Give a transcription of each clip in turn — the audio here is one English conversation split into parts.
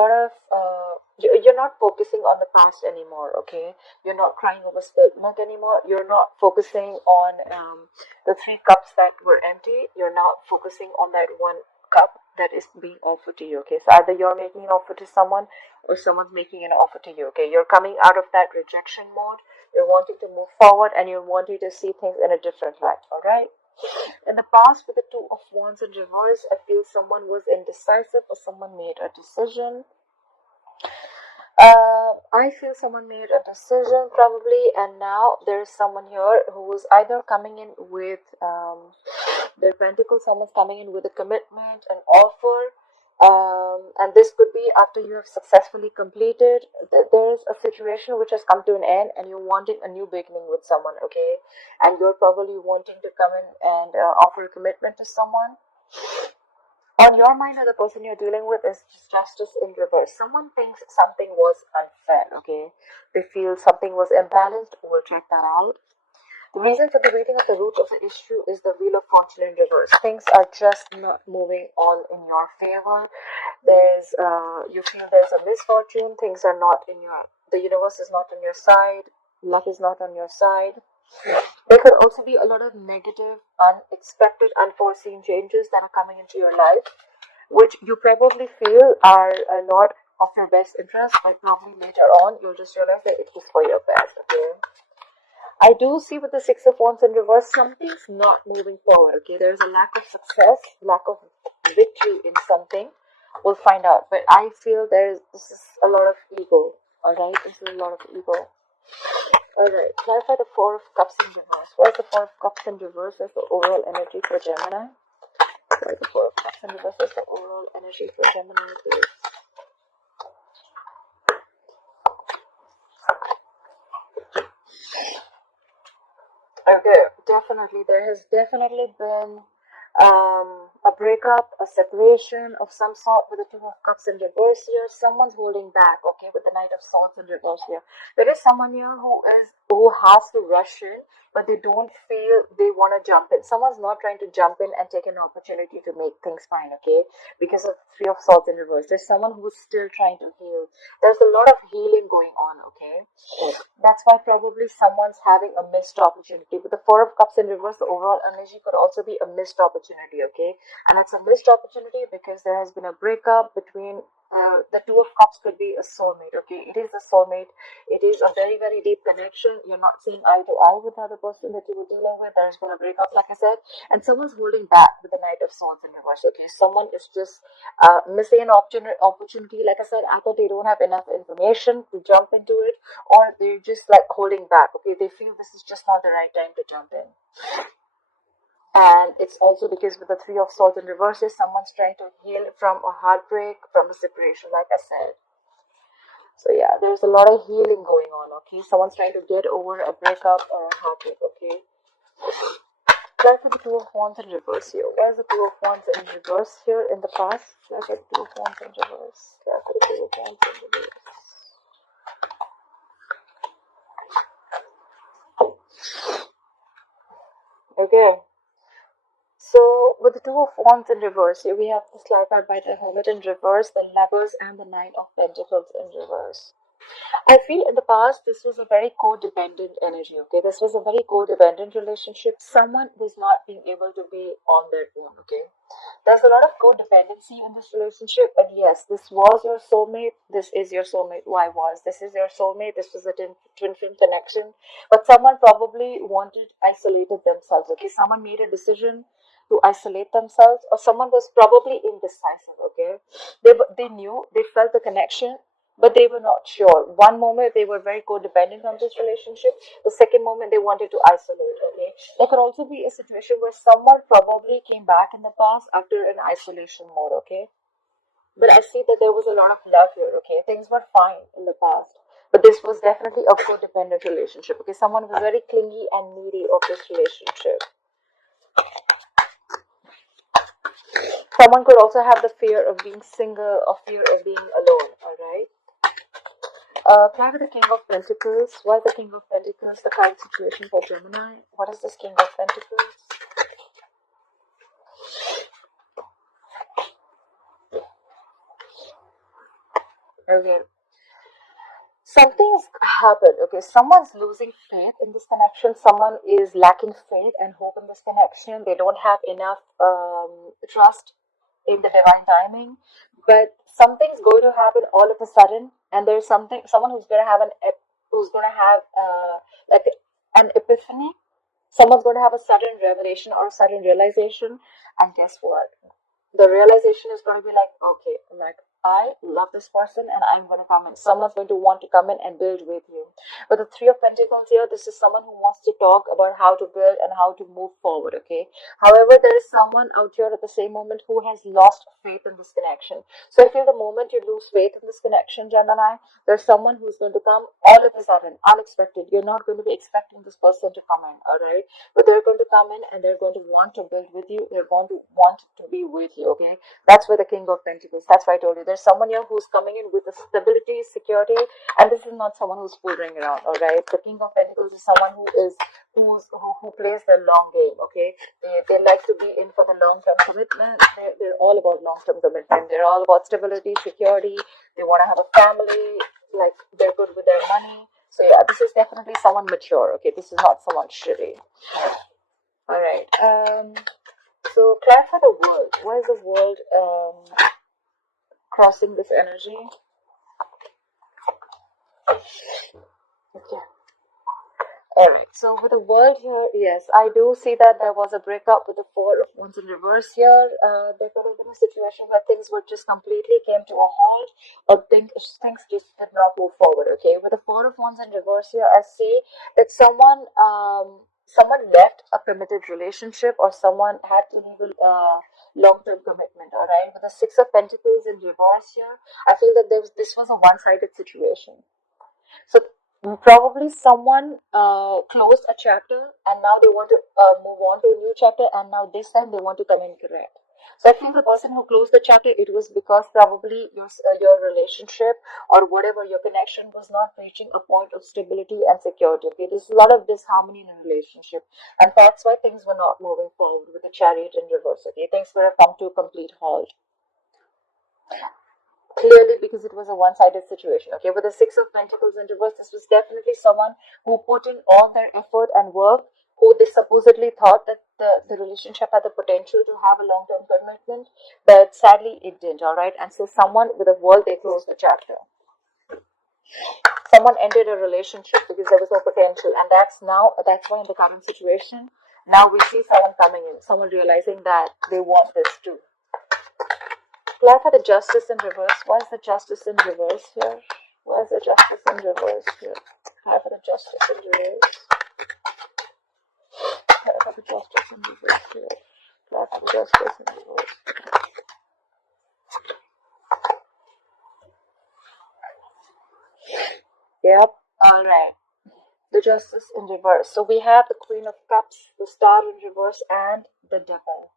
lot of you're not focusing on the past anymore, okay? You're not crying over spilled milk anymore. You're not focusing on the 3 cups that were empty. You're now focusing on that 1 cup that is being offered to you, okay? So either you're making an offer to someone or someone's making an offer to you, okay? You're coming out of that rejection mode. You're wanting to move forward and you're wanting to see things in a different light, all right? In the past, with the 2 of Wands in reverse, I feel someone was indecisive or someone made a decision. I feel someone made a decision probably, and now there is someone here who is either coming in with their pentacles, someone's coming in with a commitment, an offer, and this could be after you have successfully completed. There's a situation which has come to an end, and you're wanting a new beginning with someone, okay? And you're probably wanting to come in and offer a commitment to someone. On your mind, or the person you're dealing with is justice in reverse. Someone thinks something was unfair, okay? They feel something was imbalanced. We'll check that out. The reason for the reading of the root of the issue is the Wheel of Fortune in reverse. Things are just not moving on in your favor. You feel there's a misfortune. Things are not the universe is not on your side. Luck is not on your side. There could also be a lot of negative, unexpected, unforeseen changes that are coming into your life, which you probably feel are not of your best interest, but probably later on you'll just realize that it was for your best, okay? I do see with the 6 of Wands in reverse, something's not moving forward, okay? There's a lack of success, lack of victory in something. We'll find out, but I feel this is a lot of ego, alright? This is a lot of ego. Alright, clarify the 4 of Cups in reverse. What is the 4 of Cups in reverse as the overall energy for Gemini? What is the 4 of Cups in reverse as the overall energy for Gemini, please? Okay, definitely. There has definitely been a breakup, a separation of some sort with the 2 of Cups in reverse here. Someone's holding back, okay, with the Knight of Swords in reverse here. There is someone here who has to rush in, but they don't feel they want to jump in. Someone's not trying to jump in and take an opportunity to make things fine, okay, because of 3 of Swords in reverse. There's someone who's still trying to heal. There's a lot of healing going on, okay. That's why probably someone's having a missed opportunity. With the 4 of Cups in reverse, the overall energy could also be a missed opportunity, okay? And it's a missed opportunity because there has been a breakup between the 2 of Cups could be a soulmate, okay? It is a soulmate. It is a very, very deep connection. You're not seeing eye to eye with the other person that you were dealing with. There's been a breakup, like I said, and someone's holding back with the Knight of Swords in reverse, okay? Someone is just missing an opportunity. Like I said, either they don't have enough information to jump into it, or they're just like holding back, okay? They feel this is just not the right time to jump in. And it's also because with the 3 of Swords in reverse, someone's trying to heal from a heartbreak, from a separation, like I said. So yeah, there's a lot of healing going on, okay? Someone's trying to get over a breakup or a heartbreak, okay? Clarify the 2 of Wands in reverse here. Where's the 2 of Wands in reverse here in the past? Clarify the 2 of Wands in reverse. Clarify the 2 of Wands in reverse. Okay. So with the 2 of Wands in reverse, here we have this clarified by the Hermit in reverse, the Lovers, and the 9 of Pentacles in reverse. I feel in the past this was a very codependent energy, okay? This was a very codependent relationship. Someone was not being able to be on their own, okay? There's a lot of codependency in this relationship, and yes, this was your soulmate. This is your soulmate. Why was? This is your soulmate. This was a twin flame connection. But someone probably isolated themselves, okay? Someone made a decision to isolate themselves, or someone was probably indecisive, okay? They knew, they felt the connection, but they were not sure. One moment they were very codependent on this relationship. The second moment they wanted to isolate, okay? There could also be a situation where someone probably came back in the past after an isolation mode, okay? But I see that there was a lot of love here, okay? Things were fine in the past. But this was definitely a codependent relationship, okay? Someone was very clingy and needy of this relationship. Someone could also have the fear of being single or fear of being alone, alright? Clarify the King of Pentacles. Why is the King of Pentacles the current situation for Gemini? What is this King of Pentacles? Okay. Something's happened. Okay, someone's losing faith in this connection. Someone is lacking faith and hope in this connection. They don't have enough trust in the divine timing. But something's going to happen all of a sudden, and there's someone who's going to have like an epiphany. Someone's going to have a sudden revelation or a sudden realization, and guess what? The realization is going to be like, okay, like I love this person and I'm going to come in. Someone's going to want to come in and build with you. But the Three of Pentacles here, this is someone who wants to talk about how to build and how to move forward, okay? However, there is someone out here at the same moment who has lost faith in this connection. So I feel the moment you lose faith in this connection, Gemini, there's someone who's going to come all of a sudden, unexpected. You're not going to be expecting this person to come in, all right? But they're going to come in and they're going to want to build with you. They're going to want to be with you, okay? That's where the King of Pentacles. That's why I told you. There's someone here who's coming in with the stability, security, and this is not someone who's fooling around, all right? The King of Pentacles is someone who plays the long game, okay? They like to be in for the long-term commitment. They're all about long-term commitment. They're all about stability, security. They want to have a family. Like, they're good with their money. So yeah, this is definitely someone mature, okay? This is not someone shitty. All right. So clarify the world. Why is the world crossing this energy? Okay. Alright, so with the world here, yes, I do see that there was a breakup with the Four of Wands in reverse here. There could have been a situation where things were just completely came to a halt, or things just did not move forward, okay? With the Four of Wands in reverse here, I see that someone left a committed relationship, or someone had to leave a long-term commitment, alright? With the Six of Pentacles in reverse here, I feel that this was a one-sided situation. So probably someone closed a chapter and now they want to move on to a new chapter, and now this time they want to come in correct. So I think the person who closed the chapter, it was because probably your relationship or whatever your connection was not reaching a point of stability and security. Okay, there's a lot of disharmony in a relationship, and that's why things were not moving forward with the Chariot in reverse. Okay, things were come to a complete halt. Clearly, because it was a one-sided situation. Okay, with the Six of Pentacles in reverse, this was definitely someone who put in all their effort and work, who they supposedly thought that the relationship had the potential to have a long-term commitment, but sadly it didn't. All right, and so someone with a world, they closed the chapter. Someone ended a relationship because there was no potential, and that's why in the current situation now we see someone coming in, someone realizing that they want this too. Clarify the Justice in reverse. Why is the Justice in reverse here? Why is the Justice in reverse here? Clarify the Justice in reverse. Clarify the Justice in reverse here. Clarify the Justice in reverse. Yep. Alright. The Justice in reverse. So we have the Queen of Cups, the Star in reverse, and the Devil.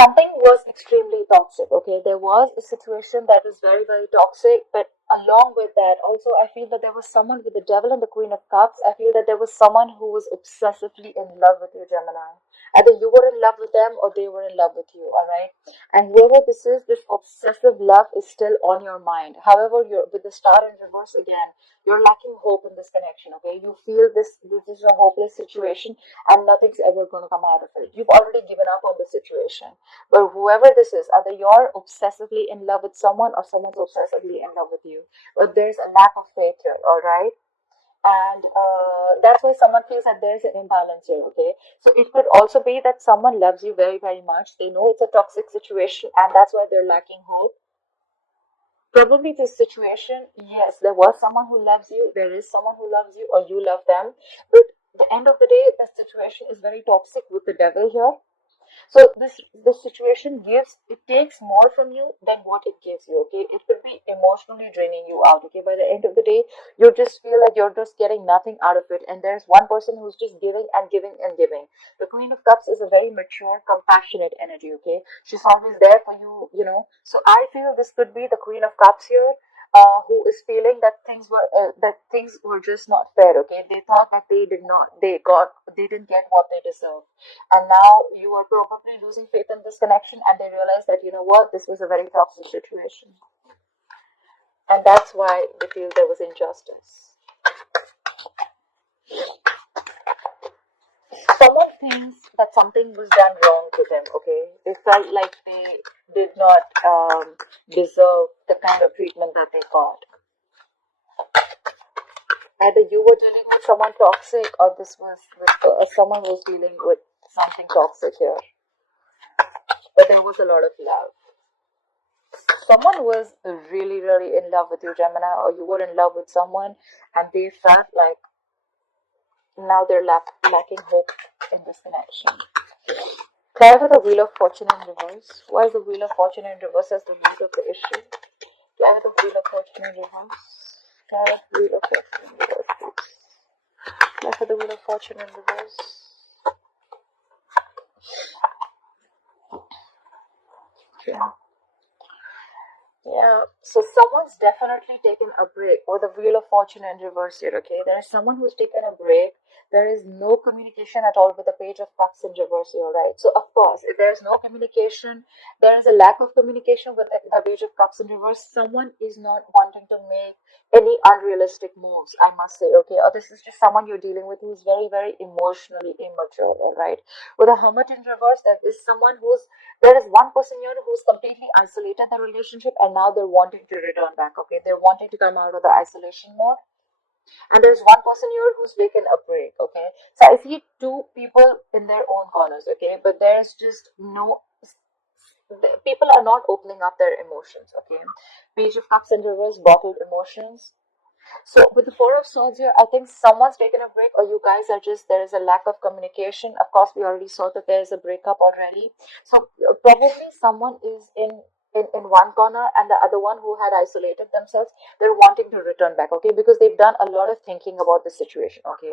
Something was extremely toxic. Okay, there was a situation that was very, very toxic, but along with that, also I feel that there was someone with the Devil and the Queen of Cups. I feel that there was someone who was obsessively in love with you, Gemini. Either you were in love with them or they were in love with you, all right? And whoever this is, this obsessive love is still on your mind. However, you're with the Star in reverse again, you're lacking hope in this connection, okay? You feel this is a hopeless situation and nothing's ever going to come out of it. You've already given up on the situation. But whoever this is, either you're obsessively in love with someone or someone's obsessively in love with you. But there's a lack of faith here, all right? And that's why someone feels that there's an imbalance here, okay? So it could also be that someone loves you very, very much. They know it's a toxic situation and that's why they're lacking hope. Probably this situation, yes, there was someone who loves you, there is someone who loves you, or you love them. But at the end of the day, the situation is very toxic with the Devil here. So this situation takes more from you than what it gives you, okay? It could be emotionally draining you out, okay? By the end of the day, you just feel like you're just getting nothing out of it, and there's one person who's just giving and giving and giving. The Queen of Cups is a very mature, compassionate energy, okay? She's always there for you, you know. So I feel this could be the Queen of Cups here, who is feeling that things were just not fair, okay? They thought that they didn't get what they deserve, and now you are probably losing faith in this connection, and they realize that, you know what, this was a very toxic situation. And that's why they feel there was injustice. Someone thinks that something was done wrong to them, okay? They felt like they did not deserve the kind of treatment that they got. Either you were dealing with someone toxic, or someone was dealing with something toxic here. But there was a lot of love. Someone was really, really in love with you, Gemini, or you were in love with someone, and they felt like now they're lacking hope in this connection. Clarify the Wheel of Fortune in reverse. Why is the Wheel of Fortune in reverse as the root of the issue? Clarify the Wheel of Fortune in reverse. Clarify the Wheel of Fortune in reverse, please. Clarify the Wheel of Fortune in reverse. Yeah, so someone's definitely taken a break, or the Wheel of Fortune in reverse here, okay? There is someone who's taken a break. There is no communication at all with the Page of Cups in reverse here, right? So, of course, if there is no communication, there is a lack of communication with the Page of Cups in reverse. Someone is not wanting to make any unrealistic moves, I must say, okay? Or this is just someone you're dealing with who's very, very emotionally immature, all right? With a Hermit in reverse, there is one person here who's completely isolated the relationship, and now they're wanting to return back, okay? They're wanting to come out of the isolation mode. And there's one person here who's taken a break, okay? So I see two people in their own corners, okay? But there's just people are not opening up their emotions, okay? Page of Cups in reverse, bottled emotions. So with the Four of Swords here, I think someone's taken a break, or you guys are just, there is a lack of communication. Of course, we already saw that there is a breakup already. So probably someone is in one corner, and the other one who had isolated themselves, they're wanting to return back, okay? Because they've done a lot of thinking about the situation, okay?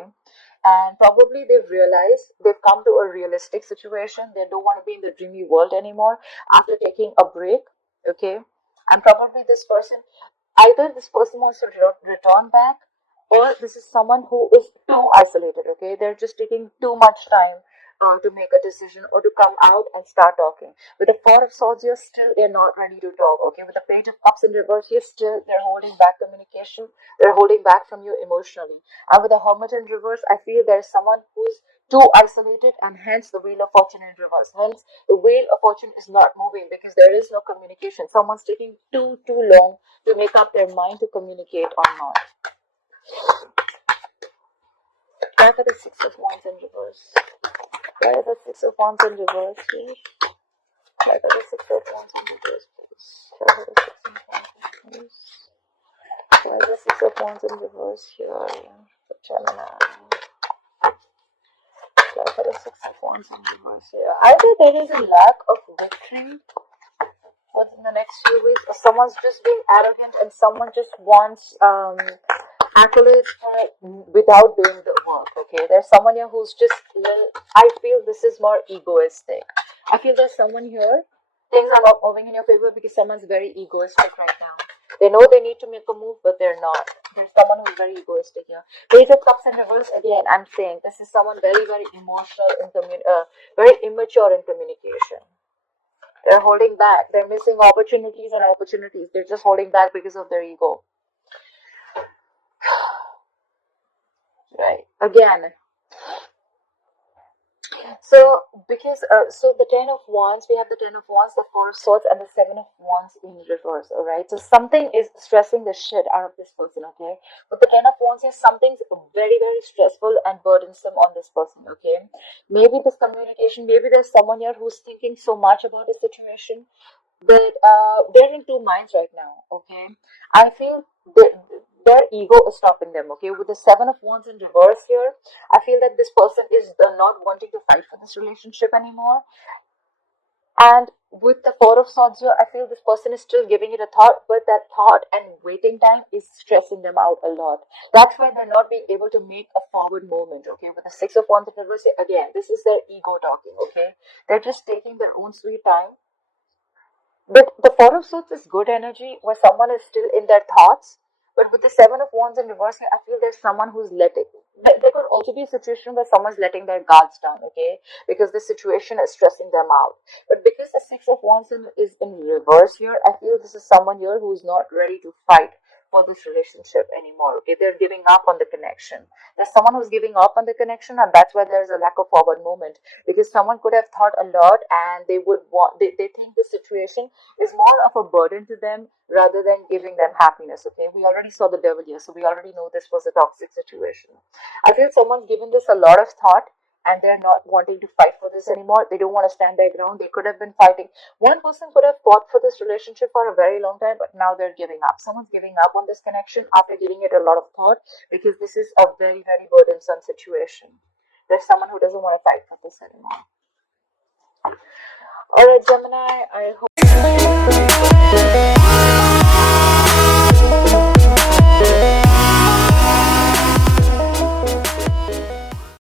And probably they've realized they've come to a realistic situation. They don't want to be in the dreamy world anymore after taking a break, okay? And probably either this person wants to return back, or this is someone who is too isolated, okay? They're just taking too much time to make a decision or to come out and start talking. With the Four of Swords here, still they're not ready to talk, okay? With the Page of Cups in reverse here, still they're holding back communication. They're holding back from you emotionally. And with the Hermit in reverse, I feel there's someone who's too isolated, and hence the Wheel of Fortune in reverse. Hence, the Wheel of Fortune is not moving because there is no communication. Someone's taking too long to make up their mind to communicate or not. Try for the Six of Wands in reverse. Try for the Six of Wands in reverse, please. Try for the Six of Wands in reverse, please. Try for the Six of Wands in reverse. Try the Six of Wands in reverse here for Gemini. Try for the Six of Wands in reverse here. Either there is a lack of victory within the next few weeks, or someone's just being arrogant and someone just wants accolades without doing the work, okay? There's someone here who's just, I feel this is more egoistic. I feel there's someone here, things are not moving in your favor because someone's very egoistic right now. They know they need to make a move, but they're not. There's someone who's very egoistic here. Page of Cups in reverse, again, I'm saying this is someone very, very emotional, very immature in communication. They're holding back. They're missing opportunities and opportunities. They're just holding back because of their ego. Right. Again. So the Ten of Wands, we have the Ten of Wands, the Four of Swords, and the Seven of Wands in reverse. All right. So something is stressing the shit out of this person. Okay. But the Ten of Wands is something's very, very stressful and burdensome on this person. Okay. Maybe this communication. Maybe there's someone here who's thinking so much about the situation, but they're in two minds right now. Okay. I feel their ego is stopping them, okay? With the Seven of Wands in reverse here, I feel that this person is not wanting to fight for this relationship anymore. And with the Four of Swords here, I feel this person is still giving it a thought, but that thought and waiting time is stressing them out a lot. That's why they're not being able to make a forward movement, okay? With the Six of Wands in reverse, again, this is their ego talking, okay? They're just taking their own sweet time. But the Four of Swords is good energy where someone is still in their thoughts. But with the Seven of Wands in reverse, I feel there's someone who's letting. There could also be a situation where someone's letting their guards down, okay? Because the situation is stressing them out. But because the Six of Wands is in reverse here, I feel this is someone here who's not ready to fight for this relationship anymore. Okay, they're giving up on the connection. There's someone who's giving up on the connection, and that's why there's a lack of forward movement, because someone could have thought a lot and they would want, they think the situation is more of a burden to them rather than giving them happiness. Okay, we already saw the devil here, so we already know this was a toxic situation. I feel someone's given this a lot of thought and they're not wanting to fight for this anymore. They don't want to stand their ground. They could have been fighting. One person could have fought for this relationship for a very long time, but now they're giving up. Someone's giving up on this connection after giving it a lot of thought, because this is a very, very burdensome situation. There's someone who doesn't want to fight for this anymore. Alright, Gemini, I hope